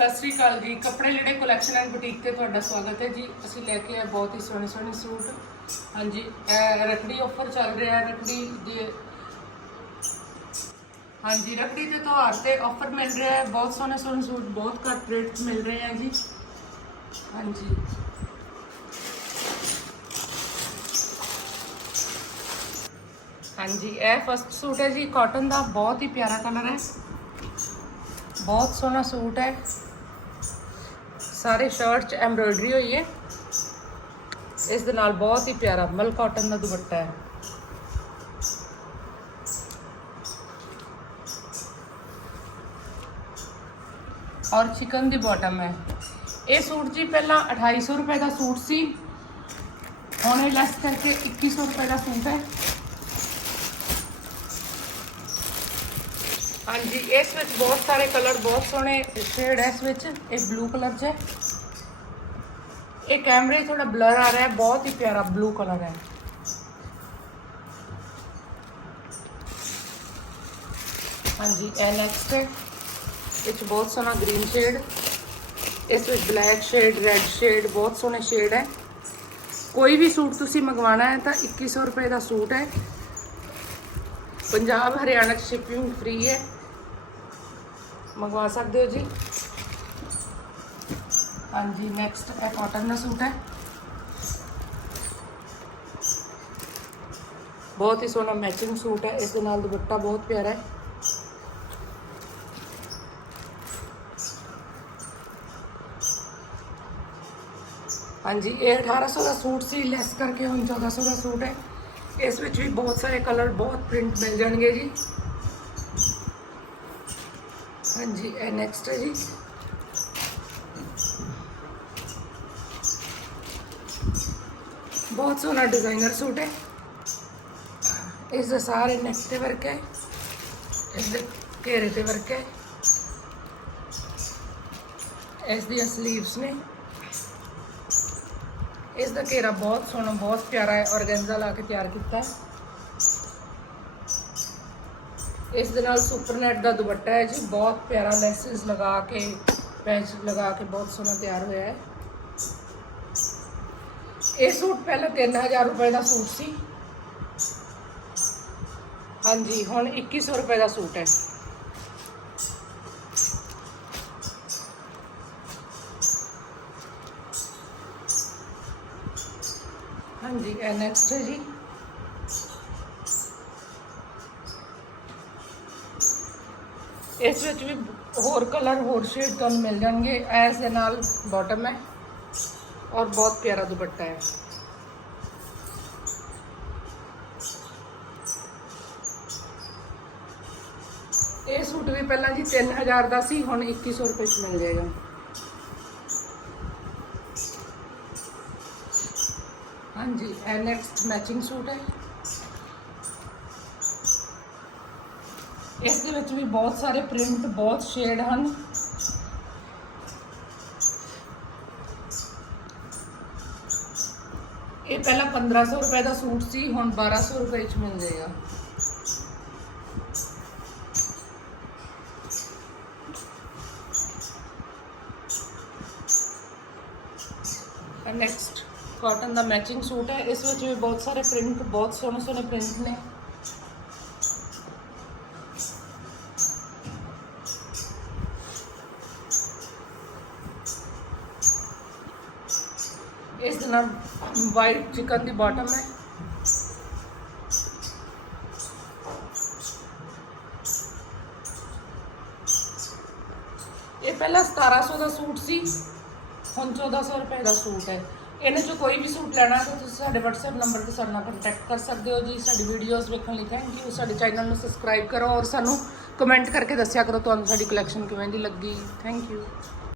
ਸਤਿ ਸ੍ਰੀ ਅਕਾਲ ਜੀ। ਕੱਪੜੇ ਜਿਹੜੇ ਕਲੈਕਸ਼ਨ ਐਂਡ ਬੁਟੀਕ ਤੇ ਤੁਹਾਡਾ ਸਵਾਗਤ ਹੈ ਜੀ। ਅਸੀਂ ਲੈ ਕੇ ਆਏ ਬਹੁਤ ਹੀ ਸੋਹਣੇ ਸੋਹਣੇ ਸੂਟ। ਹਾਂਜੀ, ਇਹ ਰੱਖੜੀ ਆਫਰ ਚੱਲ ਰਿਹਾ ਹੈ ਰੱਖੜੀ ਦੇ। ਹਾਂਜੀ, ਰੱਖੜੀ ਦੇ ਤਿਉਹਾਰ ਤੇ ਆਫਰ ਮਿਲ ਰਿਹਾ ਹੈ। ਬਹੁਤ ਸੋਹਣੇ ਸੋਹਣੇ ਸੂਟ, ਬਹੁਤ ਘੱਟ ਰੇਟ 'ਚ ਮਿਲ ਰਹੇ ਹੈ ਜੀ। ਹਾਂਜੀ। ਹਾਂਜੀ, ਇਹ ਫਸਟ ਸੂਟ ਹੈ ਜੀ। ਕਾਟਨ ਦਾ ਬਹੁਤ ਹੀ ਪਿਆਰਾ ਕਲਰ ਹੈ। ਬਹੁਤ ਸੋਹਣਾ ਸੂਟ ਹੈ। ਸਾਰੇ ਸ਼ਰਟ 'ਚ ਐਮਬ੍ਰੋਇਡਰੀ ਹੋਈ ਹੈ ਇਸ ਦੇ ਨਾਲ ਬਹੁਤ ਹੀ ਪਿਆਰਾ ਮਲ ਕਾਟਨ ਦਾ ਦੁਪੱਟਾ ਹੈ। ਔਰ ਚਿਕਨ ਦੀ ਬਾਟਮ ਹੈ। ਇਹ ਸੂਟ ਜੀ ਪਹਿਲਾਂ 2800 ਰੁਪਏ ਦਾ ਸੂਟ ਸੀ। ਹੁਣ ਇਹ ਲੈਸ ਕਰਕੇ 2100 ਰੁਪਏ ਦਾ ਸੂਟ ਹੈ। ਹਾਂਜੀ, ਇਸ ਵਿੱਚ ਬਹੁਤ ਸਾਰੇ ਕਲਰ ਬਹੁਤ ਸੋਹਣੇ ਸ਼ੇਡ ਹੈ ਇਸ ਵਿੱਚ। ਇਹ ਬਲੂ ਕਲਰ 'ਚ ਹੈ। ਇਹ ਕੈਮਰੇ ਥੋੜਾ ਬਲਰ ਆ ਰਿਹਾ ਹੈ, ਬਹੁਤ ਹੀ ਪਿਆਰਾ ਬਲੂ ਕਲਰ ਹੈ। ਹਾਂਜੀ, ਇਹ ਨੈਕਸਟ ਹੈ। ਇਹ 'ਚ ਬਹੁਤ ਸੋਹਣਾ ਗ੍ਰੀਨ ਸ਼ੇਡ ਇਸ ਵਿੱਚ ਬਲੈਕ ਸ਼ੇਡ ਰੈੱਡ ਸ਼ੇਡ ਬਹੁਤ ਸੋਹਣੇ ਸ਼ੇਡ ਹੈ। ਕੋਈ ਵੀ ਸੂਟ ਤੁਸੀਂ ਮੰਗਵਾਉਣਾ ਹੈ ਤਾਂ 2100 ਰੁਪਏ ਦਾ ਸੂਟ ਹੈ। ਪੰਜਾਬ ਹਰਿਆਣਾ ਚ ਸ਼ਿਪਿੰਗ ਫ੍ਰੀ ਹੈ। ਮੰਗਵਾ ਸਕਦੇ ਹੋ ਜੀ ਹਾਂਜੀ ਨੈਕਸਟ ਇਹ ਕਾਟਨ ਦਾ ਸੂਟ ਹੈ ਬਹੁਤ ਹੀ ਸੋਹਣਾ ਮੈਚਿੰਗ ਸੂਟ ਹੈ ਇਸ ਦੇ ਨਾਲ ਦੁਪੱਟਾ ਬਹੁਤ ਪਿਆਰਾ ਹੈ ਹਾਂਜੀ ਇਹ 1800 ਦਾ ਸੂਟ ਸੀ ਲੈਸ ਕਰਕੇ ਹੁਣ 1400 ਦਾ ਸੂਟ ਹੈ ਇਸ ਵਿੱਚ ਵੀ ਬਹੁਤ ਸਾਰੇ ਕਲਰ ਬਹੁਤ ਪ੍ਰਿੰਟ ਮਿਲ ਜਾਣਗੇ ਜੀ ਹਾਂਜੀ, ਇਹ ਨੈਕਸਟ ਹੈ ਜੀ। ਬਹੁਤ ਸੋਹਣਾ ਡਿਜ਼ਾਈਨਰ ਸੂਟ ਹੈ। ਇਸ ਦੇ ਸਾਰੇ ਨੈਕ ਤੇ ਵਰਕ ਹੈ। ਇਸ ਦੇ ਘੇਰੇ ਤੇ ਵਰਕ ਹੈ। ਇਸ ਦੀਆਂ ਸਲੀਵਸ ਨੇ। ਇਸ ਦਾ ਘੇਰਾ ਬਹੁਤ ਸੋਹਣਾ, ਬਹੁਤ ਪਿਆਰਾ ਹੈ। ਔਰਗੈਂਜ਼ਾ ਲਾ ਕੇ ਤਿਆਰ ਕੀਤਾ। ਹੈ ਇਸ ਦੇ ਨਾਲ ਸੁਪਰ ਨੈਟ ਦਾ ਦੁਪੱਟਾ ਹੈ ਜੀ। ਬਹੁਤ ਪਿਆਰਾ ਲੈਸਸ ਲਗਾ ਕੇ, ਪੈਚ ਲਗਾ ਕੇ ਬਹੁਤ ਸੋਹਣਾ ਤਿਆਰ ਹੋਇਆ ਹੈ। ਇਹ ਸੂਟ ਪਹਿਲਾਂ 3000 ਰੁਪਏ ਦਾ ਸੂਟ ਸੀ। ਹਾਂਜੀ, ਹੁਣ 2100 ਰੁਪਏ ਦਾ ਸੂਟ ਹੈ। ਹਾਂਜੀ, ਇਹ ਨੈਕਸਟ ਹੈ ਜੀ। ਇਸ ਵਿੱਚ ਵੀ ਹੋਰ ਕਲਰ ਹੋਰ ਸ਼ੇਡ ਤੁਹਾਨੂੰ ਮਿਲ ਜਾਣਗੇ ਐਸ ਦੇ ਨਾਲ ਬਾਟਮ ਹੈ ਔਰ ਬਹੁਤ ਪਿਆਰਾ ਦੁਪੱਟਾ ਹੈ ਇਹ ਸੂਟ ਵੀ ਪਹਿਲਾਂ ਜੀ 3000 ਦਾ ਸੀ ਹੁਣ 2100 ਰੁਪਏ ਚ ਮਿਲ ਜਾਏਗਾ ਹਾਂਜੀ ਇਹ ਨੈਕਸਟ ਮੈਚਿੰਗ ਸੂਟ ਹੈ ਇਸ ਦੇ ਵਿੱਚ ਵੀ ਬਹੁਤ ਸਾਰੇ ਪ੍ਰਿੰਟ ਬਹੁਤ ਸ਼ੇਡ ਹਨ। ਇਹ ਪਹਿਲਾਂ 1500 ਰੁਪਏ ਦਾ ਸੂਟ ਸੀ, ਹੁਣ 1200 ਰੁਪਏ ਵਿੱਚ ਮਿਲ ਜਾਏਗਾ। ਨੈਕਸਟ ਕਾਟਨ ਦਾ ਮੈਚਿੰਗ ਸੂਟ ਹੈ। ਇਸ ਵਿੱਚ ਵੀ ਬਹੁਤ ਸਾਰੇ ਪ੍ਰਿੰਟ ਬਹੁਤ ਸੋਹਣੇ ਸੋਹਣੇ ਪ੍ਰਿੰਟ ਨੇ। ਨਾਲ ਵਾਈਟ ਚਿਕਨ ਦੀ ਬਾਟਮ ਹੈ। ਇਹ ਪਹਿਲਾਂ 1700 ਦਾ ਸੂਟ ਸੀ। ਹੁਣ 1400 ਰੁਪਏ ਦਾ ਸੂਟ ਹੈ। ਇਹਨਾਂ ਚੋਂ ਕੋਈ ਵੀ ਸੂਟ ਲੈਣਾ ਤਾਂ ਤੁਸੀਂ ਸਾਡੇ WhatsApp ਨੰਬਰ ਤੇ ਸਾਡੇ ਨਾਲ ਕੰਟੈਕਟ ਕਰ ਸਕਦੇ ਹੋ ਜੀ। ਸਾਡੀ ਵੀਡੀਓਜ਼ ਵੇਖਣ ਲਈ ਥੈਂਕ ਯੂ ਸਾਡੇ ਚੈਨਲ ਨੂੰ ਸਬਸਕ੍ਰਾਈਬ ਕਰੋ ਔਰ ਸਾਨੂੰ ਕਮੈਂਟ ਕਰਕੇ ਦੱਸਿਆ ਕਰੋ, ਤੁਹਾਨੂੰ ਸਾਡੀ ਕਲੈਕਸ਼ਨ ਕਿਵੇਂ ਦੀ ਲੱਗੀ। Thank you